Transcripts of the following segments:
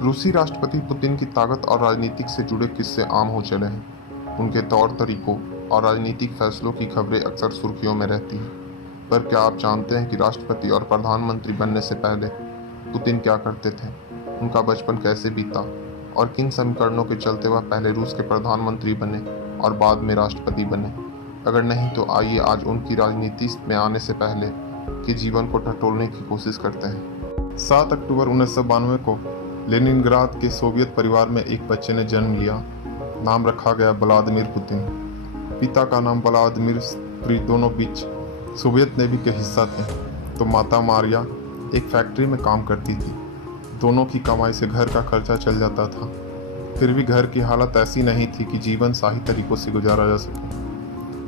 रूसी राष्ट्रपति पुतिन की ताकत और राजनीतिक से जुड़े किस्से आम हो चले हैं। उनके तौर तरीकों और राजनीतिक फैसलों की खबरें अक्सर सुर्खियों में रहती हैं। पर क्या आप जानते हैं कि राष्ट्रपति और प्रधानमंत्री बनने से पहले पुतिन क्या करते थे, उनका बचपन कैसे बीता और किन समीकरणों के चलते वह पहले रूस के प्रधानमंत्री बने और बाद में राष्ट्रपति बने? अगर नहीं तो आइए आज उनकी राजनीति में आने से पहले के जीवन को टटोलने की कोशिश करते हैं। 7 अक्टूबर 1992 को लेनिनग्राद के सोवियत परिवार में एक बच्चे ने जन्म लिया। नाम रखा गया व्लादिमीर पुतिन। पिता का नाम व्लादिमीर दोनों बीच सोवियत नेवी के हिस्सा थे, तो माता मारिया एक फैक्ट्री में काम करती थी। दोनों की कमाई से घर का खर्चा चल जाता था। फिर भी घर की हालत ऐसी नहीं थी कि जीवन सही तरीकों से गुजारा जा सके।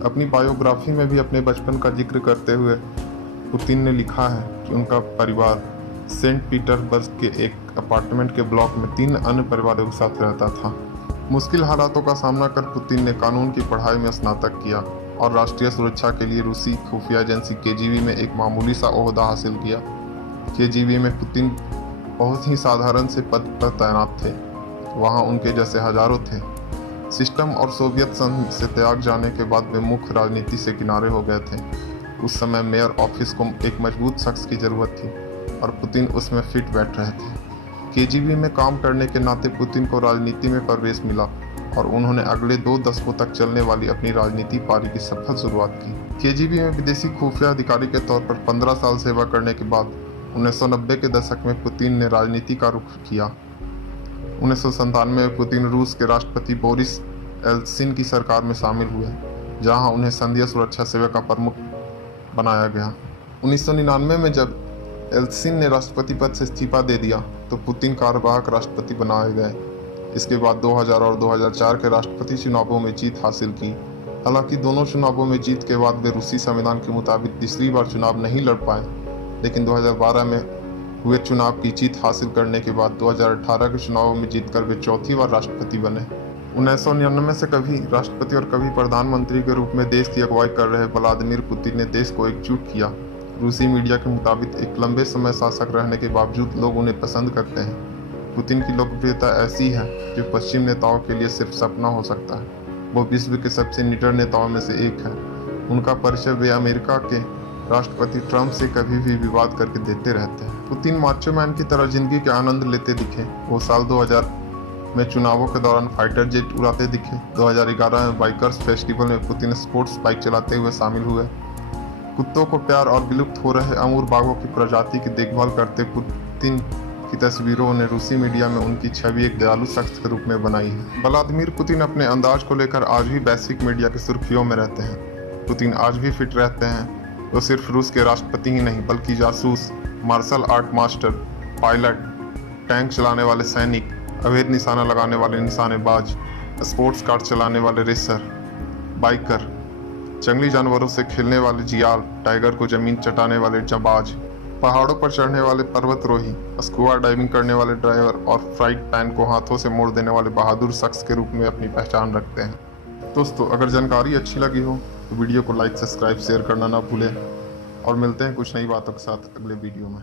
अपनी बायोग्राफी में भी अपने बचपन का जिक्र करते हुए पुतिन ने लिखा है कि उनका परिवार सेंट पीटर्सबर्ग के एक अपार्टमेंट के ब्लॉक में 3 अन्य परिवारों के साथ रहता था। मुश्किल हालातों का सामना कर पुतिन ने कानून की पढ़ाई में स्नातक किया और राष्ट्रीय सुरक्षा के लिए रूसी खुफिया एजेंसी केजीबी में एक मामूली सा ओहदा हासिल किया। केजीबी में पुतिन बहुत ही साधारण से पद पर तैनात थे। वहाँ उनके जैसे हजारों थे। सिस्टम और सोवियत संघ से त्याग जाने के बाद वे मुख्य राजनीति से किनारे हो गए थे। उस समय मेयर ऑफिस को एक मजबूत शख्स की जरूरत थी और पुतिन उसमें फिट बैठ रहे थे। केजीबी में काम करने के नाते पुतिन को राजनीति में प्रवेश मिला और उन्होंने अगले 2 दशकों तक चलने वाली अपनी राजनीति पारी की सफल शुरुआत की। केजीबी में विदेशी खुफिया अधिकारी के तौर पर 15 साल सेवा करने के बाद 1990 के दशक में पुतिन ने राजनीति का रुख किया। 1997 में पुतिन रूस के राष्ट्रपति बोरिस एल्त्सिन की सरकार में शामिल हुए, जहां उन्हें संघीय सुरक्षा सेवा का प्रमुख बनाया गया। 1999 में जब एल्त्सिन ने राष्ट्रपति पद से इस्तीफा दे दिया तो पुतिन कार्यवाहक राष्ट्रपति बनाए गए। इसके बाद 2000 और 2004 के राष्ट्रपति चुनावों में जीत हासिल की। हालांकि दोनों चुनावों में जीत के बाद वे रूसी संविधान के मुताबिक तीसरी बार चुनाव नहीं लड़ पाए, लेकिन 2012 में हुए चुनाव की जीत हासिल करने के बाद 2018 के चुनावों में जीतकर वे चौथी बार राष्ट्रपति बने। 1999 से कभी राष्ट्रपति और कभी प्रधानमंत्री के रूप में देश की अगुवाई कर रहे व्लादिमीर पुतिन ने देश को एकजुट किया। रूसी मीडिया के मुताबिक एक लंबे समय शासक रहने के बावजूद लोग उन्हें पसंद करते हैं। पुतिन की लोकप्रियता ऐसी है जो पश्चिम नेताओं के लिए सिर्फ सपना हो सकता है। वो विश्व के सबसे निडर नेताओं में से एक है। उनका परिचय वे अमेरिका के राष्ट्रपति ट्रंप से कभी भी विवाद करके देते रहते हैं। पुतिन माचो मैन की तरह जिंदगी के आनंद लेते दिखे। वो साल 2000 में चुनावों के दौरान फाइटर जेट उड़ाते दिखे। 2011 में बाइकर्स फेस्टिवल में पुतिन स्पोर्ट्स बाइक चलाते हुए शामिल हुए। कुत्तों को प्यार और विलुप्त हो रहे अमूर बाघों की प्रजाति की देखभाल करते पुतिन की तस्वीरों ने रूसी मीडिया में उनकी छवि एक दयालु शख्स के रूप में बनाई है। व्लादिमीर पुतिन अपने अंदाज को लेकर आज भी वैश्विक मीडिया की सुर्खियों में रहते हैं। पुतिन आज भी फिट रहते हैं। वो सिर्फ रूस के राष्ट्रपति ही नहीं बल्कि जासूस, martial art master, pilot, tank चलाने वाले सैनिक, अवैध निशाना लगाने वाले निशानेबाज, स्पोर्ट्स कार चलाने वाले रेसर, बाइकर, जंगली जानवरों से खेलने वाले जियाल, टाइगर को जमीन चटाने वाले जांबाज, पहाड़ों पर चढ़ने वाले पर्वतरोही, स्कूबा डाइविंग करने वाले ड्राइवर और फ्राइड पैन को हाथों से मोड़ देने वाले बहादुर शख्स के रूप में अपनी पहचान रखते हैं। दोस्तों, अगर जानकारी अच्छी लगी हो तो वीडियो को लाइक, सब्सक्राइब, शेयर करना ना भूलें और मिलते हैं कुछ नई बातों के साथ अगले वीडियो में।